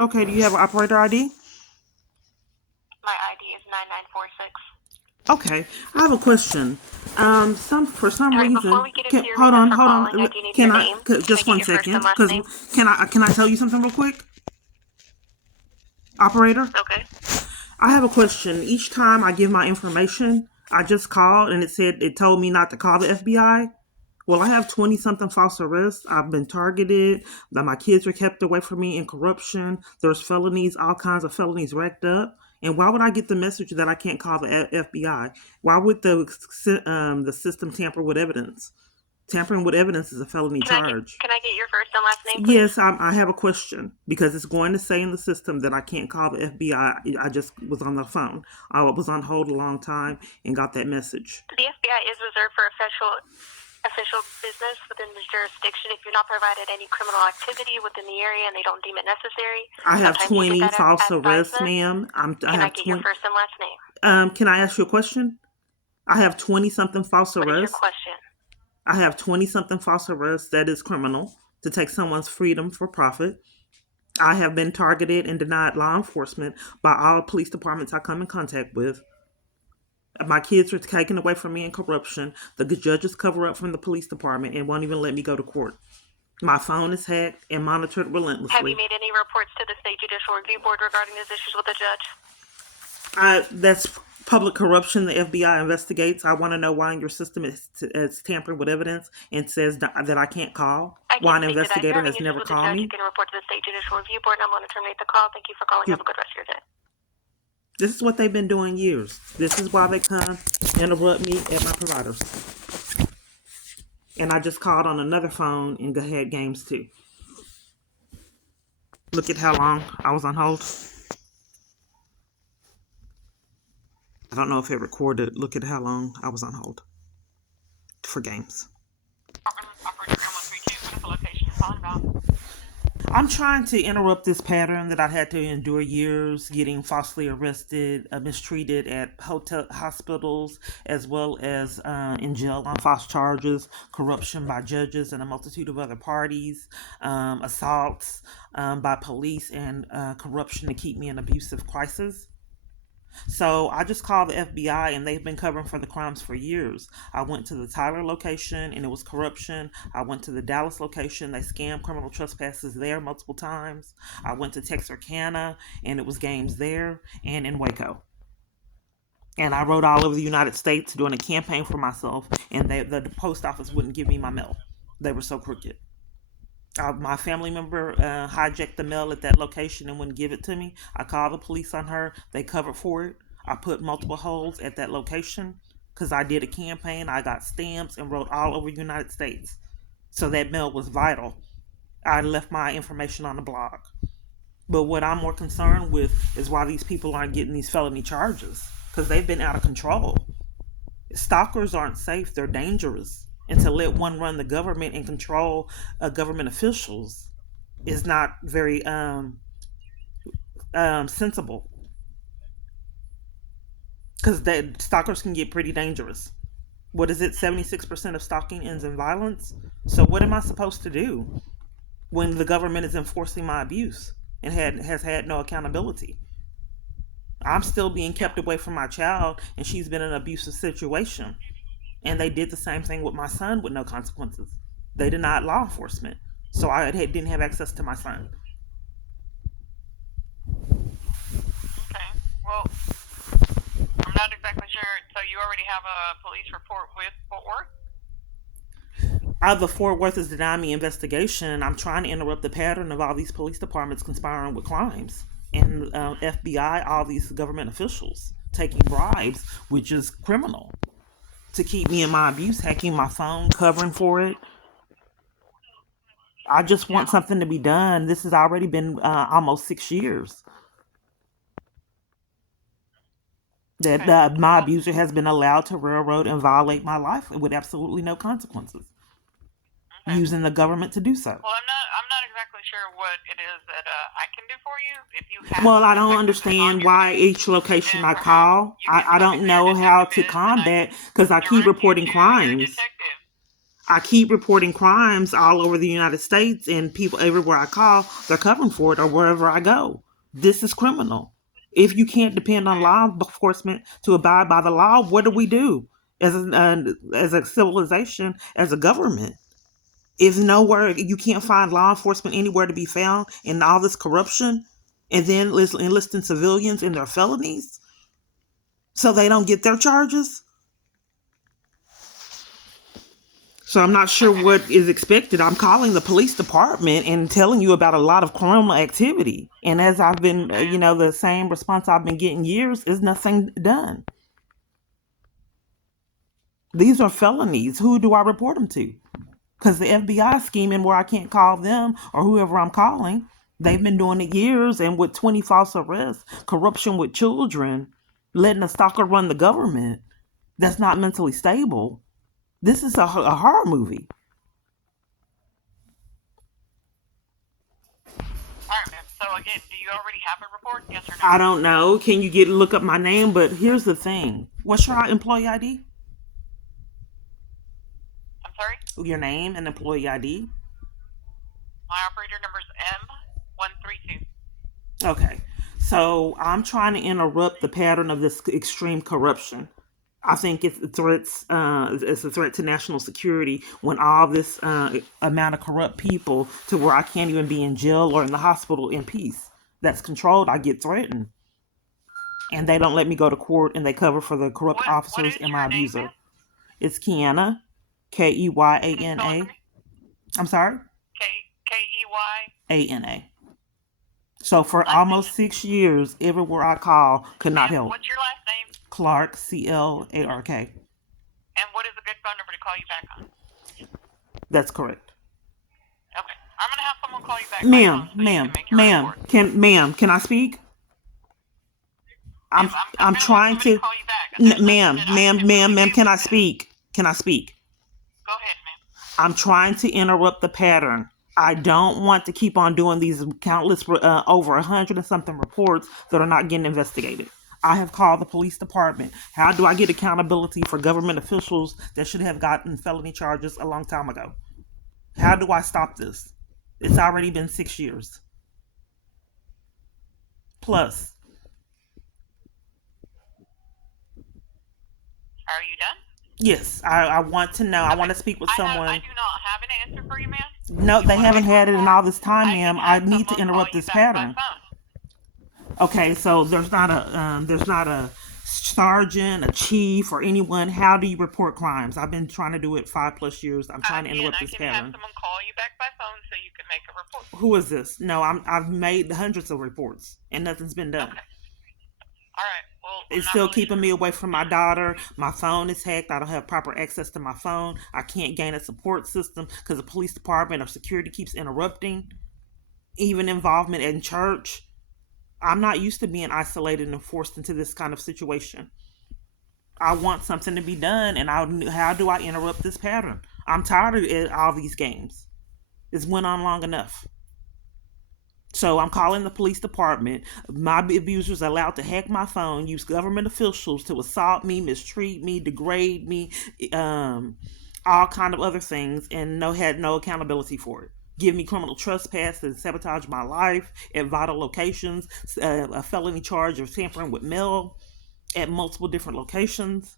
Okay, do you have an operator ID? My ID is 9946. Okay, I have a question. For some All right, before reason, we get into your hold reason on, for hold calling, I on. do need your Can I name. Can I just get one your first and second? last Because name? can I tell you something real quick, operator? Okay. I have a question. Each time I give my information, I just called and it told me not to call the FBI. Well, I have 20 something false arrests. I've been targeted. That my kids are kept away from me in corruption. There's felonies, all kinds of felonies racked up. And why would I get the message that I can't call the FBI? Why would the system tamper with evidence? Tampering with evidence is a felony charge. Can I get your first and last name, please? Yes, I have a question because it's going to say in the system that I can't call the FBI. I just was on the phone. I was on hold a long time and got that message. The FBI is reserved for official business within the jurisdiction if you're not provided any criminal activity within the area and they don't deem it necessary. I have Sometimes you 20 get that false arrests, advisement. ma'am. Can I get your first and last name? Can I ask you a question? I have 20 something false What is your arrests. question? I have 20 something false arrests. That is criminal to take someone's freedom for profit. I have been targeted and denied law enforcement by all police departments I come in contact with. My kids were taken away from me in corruption. The judges cover up from the police department and won't even let me go to court. My phone is hacked and monitored relentlessly. Have you made any reports to the State Judicial Review Board regarding these issues with the judge? That's public corruption. The FBI investigates. I want to know why your system is tampering with evidence and says that I can't call. Why an investigator has never called me. You can report to the State Judicial Review Board, and I'm going to terminate the call. Thank you for calling. Have a good rest of your day. This is what they've been doing years. This is why they come interrupt me at my providers. And I just called on another phone and had games too. Look at how long I was on hold. I don't know if it recorded. Look at how long I was on hold for games. I'm trying to interrupt this pattern that I had to endure years, getting falsely arrested, mistreated at hospitals, as well as in jail on false charges, corruption by judges and a multitude of other parties, assaults by police, and corruption to keep me in abusive crisis. So I just called the FBI and they've been covering for the crimes for years. I went to the Tyler location and it was corruption. I went to the Dallas location. They scammed criminal trespasses there multiple times. I went to Texarkana and it was games there and in Waco. And I rode all over the United States doing a campaign for myself, and the post office wouldn't give me my mail. They were so crooked. My family member hijacked the mail at that location and wouldn't give it to me. I called the police on her. They covered for it. I put multiple holes at that location because I did a campaign. I got stamps and wrote all over the United States. So that mail was vital. I left my information on the blog. But what I'm more concerned with is why these people aren't getting these felony charges, because they've been out of control. Stalkers aren't safe. They're dangerous. And to let one run the government and control government officials is not very sensible. Because stalkers can get pretty dangerous. What is it? 76% of stalking ends in violence. So what am I supposed to do when the government is enforcing my abuse and has had no accountability? I'm still being kept away from my child, and she's been in an abusive situation. And they did the same thing with my son with no consequences. They denied law enforcement. So I didn't have access to my son. Okay. Well, I'm not exactly sure. So you already have a police report with Fort Worth? The Fort Worth is denying me investigation. I'm trying to interrupt the pattern of all these police departments conspiring with crimes. And FBI, all these government officials taking bribes, which is criminal, to keep me in my abuse, hacking my phone, covering for it. I just want something to be done. This has already been almost 6 years that my abuser has been allowed to railroad and violate my life with absolutely no consequences, using the government to do so. Well, I'm not exactly sure what it is that I can do for you. If you have Well, I don't understand why each location I call, I don't know how to combat, because I keep reporting crimes. I keep reporting crimes all over the United States, and people everywhere I call, they're covering for it, or wherever I go. This is criminal. If you can't depend on law enforcement to abide by the law, what do we do as a civilization, as a government? If nowhere, you can't find law enforcement anywhere to be found in all this corruption, and then enlisting civilians in their felonies so they don't get their charges. So I'm not sure what is expected. I'm calling the police department and telling you about a lot of criminal activity. And as I've been, the same response I've been getting years is nothing done. These are felonies. Who do I report them to? Because the FBI scheming where I can't call them or whoever I'm calling. They've been doing it years, and with 20 false arrests, corruption with children, letting a stalker run the government that's not mentally stable. This is a horror movie. All right, ma'am. So again, do you already have a report? Yes or no? I don't know. Can you look up my name? But here's the thing. What's your employee ID? I'm sorry? Your name and employee ID? My operator number is M132. Okay. So I'm trying to interrupt the pattern of this extreme corruption. I think it's a threat to national security when all this amount of corrupt people to where I can't even be in jail or in the hospital in peace. That's controlled. I get threatened, and they don't let me go to court, and they cover for the corrupt officers and my abuser. Name? It's Kiana, Keyyana. I'm sorry. Keyyana. So for almost 6 years, everywhere I call could not help. What's your last name? Clark, Clark. And what is a good phone number to call you back on? That's correct. Okay. I'm gonna have someone call you back. Ma'am, can I speak? I'm trying to. Ma'am, can I speak? Can I speak? Go ahead, ma'am. I'm trying to interrupt the pattern. I don't want to keep on doing these countless, over 100 and something reports that are not getting investigated. I have called the police department. How do I get accountability for government officials that should have gotten felony charges a long time ago? How do I stop this? It's already been 6 years. Plus. Are you done? Yes, I want to know. Okay. I want to speak with someone. I do not have an answer for you, ma'am. No, they haven't had it in all this time, ma'am. I need to interrupt this pattern. Okay, so there's not a sergeant, a chief, or anyone. How do you report crimes? I've been trying to do it 5+ years. I'm trying to interrupt this pattern. I can have someone call you back by phone so you can make a report. Who is this? No, I've made hundreds of reports and nothing's been done. Okay. All right. Well, it's still keeping me away from my daughter. My phone is hacked. I don't have proper access to my phone. I can't gain a support system because the police department or security keeps interrupting. Even involvement in church. I'm not used to being isolated and forced into this kind of situation. I want something to be done, and how do I interrupt this pattern? I'm tired of all these games. It's went on long enough. So I'm calling the police department. My abusers are allowed to hack my phone, use government officials to assault me, mistreat me, degrade me, all kind of other things, and had no accountability for it. Give me criminal trespass and sabotage my life at vital locations, a felony charge of tampering with mail at multiple different locations.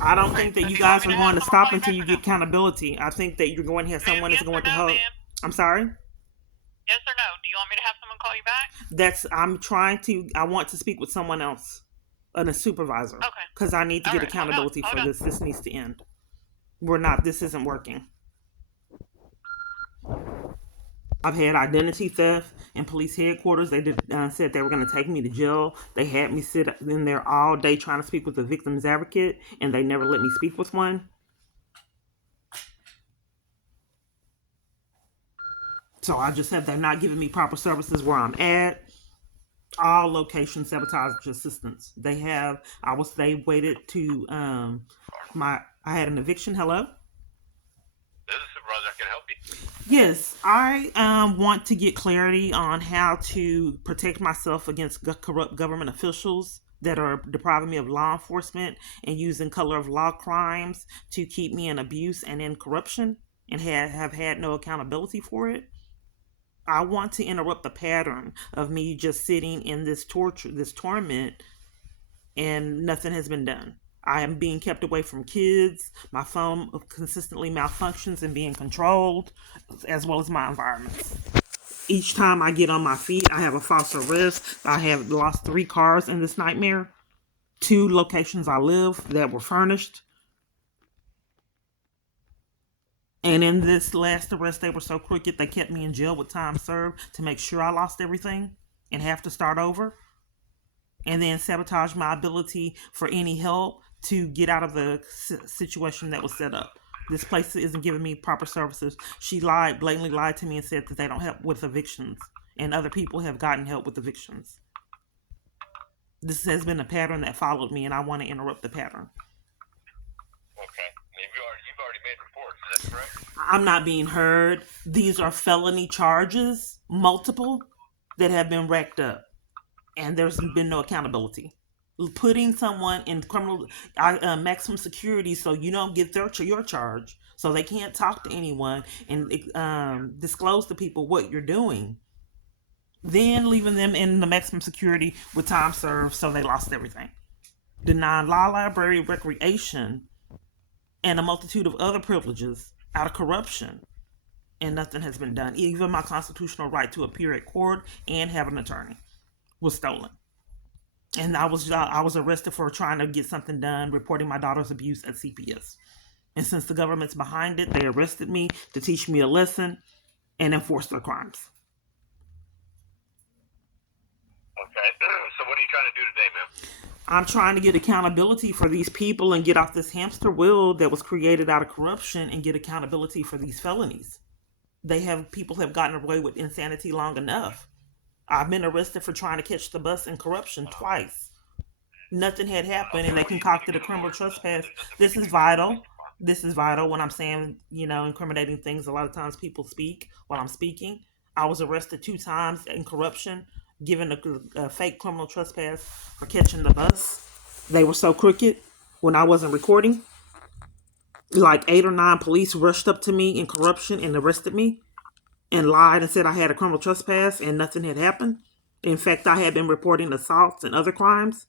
I don't think that you guys are going to stop until you get accountability. I think that you're going to have someone that's going to help. I'm sorry? Yes or no? Do you want me to have someone call you back? I want to speak with someone else. A supervisor. Okay. Because I need to get accountability for this. This needs to end. This isn't working. I've had identity theft in police headquarters. They said they were going to take me to jail. They had me sit in there all day trying to speak with a victim's advocate, and they never let me speak with one. So I just have they're not giving me proper services where I'm at. All location sabotage assistance. They waited to I had an eviction. Hello? This is Supervisor. I can help you. Yes, I want to get clarity on how to protect myself against corrupt government officials that are depriving me of law enforcement and using color of law crimes to keep me in abuse and in corruption and have had no accountability for it. I want to interrupt the pattern of me just sitting in this torture, this torment, and nothing has been done. I am being kept away from kids. My phone consistently malfunctions and being controlled, as well as my environments. Each time I get on my feet, I have a false arrest. I have lost 3 cars in this nightmare. 2 locations I live that were furnished. And in this last arrest, they were so crooked, they kept me in jail with time served to make sure I lost everything and have to start over. And then sabotage my ability for any help to get out of the situation that was set up. This place isn't giving me proper services. She lied, blatantly lied to me and said that they don't help with evictions, and other people have gotten help with evictions. This has been a pattern that followed me, and I want to interrupt the pattern. Okay. You've already made reports, is that correct? I'm not being heard. These are felony charges, multiple, that have been racked up, and there's been no accountability. Putting someone in criminal maximum security so you don't get your charge, so they can't talk to anyone and disclose to people what you're doing. Then leaving them in the maximum security with time served, so they lost everything. Denying law, library, recreation, and a multitude of other privileges out of corruption, and nothing has been done. Even my constitutional right to appear at court and have an attorney was stolen. And I was arrested for trying to get something done, reporting my daughter's abuse at CPS. And since the government's behind it, they arrested me to teach me a lesson and enforce their crimes. Okay. So what are you trying to do today, man? I'm trying to get accountability for these people and get off this hamster wheel that was created out of corruption and get accountability for these felonies. People have gotten away with insanity long enough. I've been arrested for trying to catch the bus in corruption twice. Nothing had happened, and they concocted a criminal trespass. This is vital. This is vital when I'm saying, incriminating things. A lot of times people speak while I'm speaking. I was arrested 2 times in corruption, given a fake criminal trespass for catching the bus. They were so crooked when I wasn't recording. Like 8 or 9 police rushed up to me in corruption and arrested me and lied and said I had a criminal trespass and nothing had happened. In fact, I had been reporting assaults and other crimes.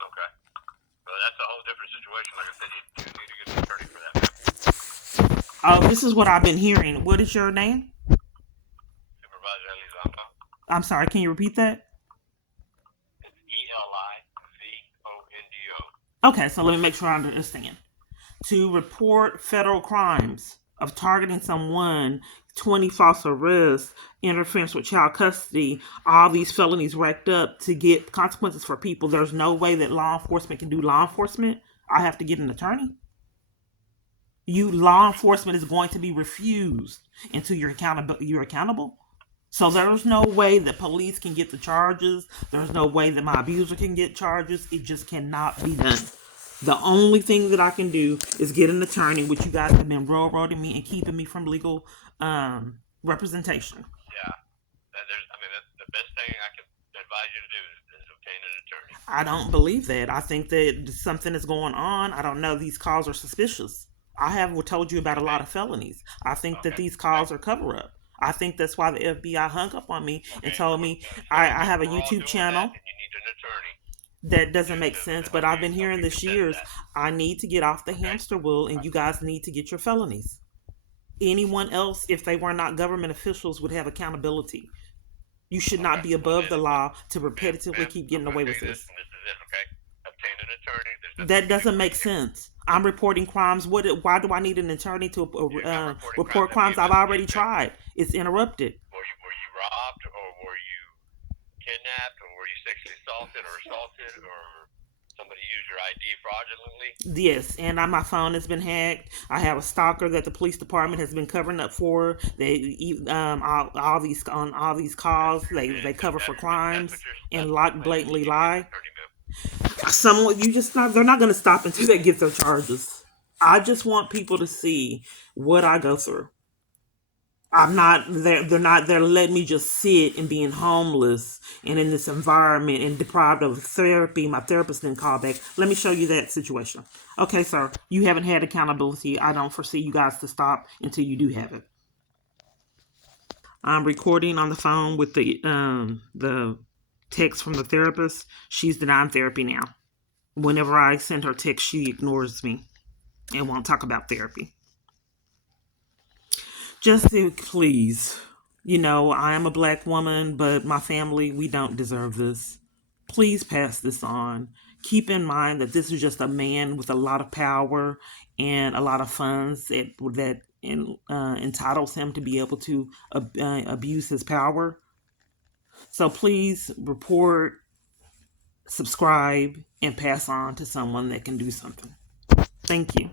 Okay. Well, that's a whole different situation. Like I said, you need to get an attorney for that. Oh, this is what I've been hearing. What is your name? Supervisor Elizalde. I'm sorry, can you repeat that? It's Elizondo. Okay, so let me make sure I understand. To report federal crimes of targeting someone, 20 false arrests, interference with child custody, all these felonies racked up to get consequences for people. There's no way that law enforcement can do law enforcement. I have to get an attorney. Law enforcement is going to be refused until you're accountable. So there's no way that police can get the charges. There's no way that my abuser can get charges. It just cannot be done. The only thing that I can do is get an attorney, which you guys have been railroading me and keeping me from legal representation. Yeah. The best thing I can advise you to do is obtain an attorney. I don't believe that. I think that something is going on. I don't know. These calls are suspicious. I have told you about a lot of felonies. I think that these calls are cover up. I think that's why the FBI hung up on me and told me I have a YouTube channel. And you need an attorney. That doesn't make sense, but I've been hearing this years. I need to get off the hamster wheel, and you guys need to get your felonies. Anyone else, if they were not government officials, would have accountability. You should not be above the law to repetitively keep getting away with this. This is it, okay? Obtain an attorney. That doesn't make sense. I'm reporting crimes. Why do I need an attorney to report crimes I've already tried? It's interrupted. Were you robbed, or were you kidnapped, or were you sexually assaulted or somebody used your ID fraudulently? Yes, and my phone has been hacked. I have a stalker that the police department has been covering up for. They all these calls. They cover for crimes and blatantly lie. They're not going to stop until they get their charges. I just want people to see what I go through. I'm not there. They're not there letting me just sit and being homeless and in this environment and deprived of therapy. My therapist didn't call back. Let me show you that situation. Okay, sir, you haven't had accountability. I don't foresee you guys to stop until you do have it. I'm recording on the phone with the text from the therapist. She's denying therapy now. Whenever I send her text, she ignores me and won't talk about therapy. Just to please, I am a black woman, but my family, we don't deserve this. Please pass this on. Keep in mind that this is just a man with a lot of power and a lot of funds that entitles him to be able to abuse his power. So please report, subscribe, and pass on to someone that can do something. Thank you.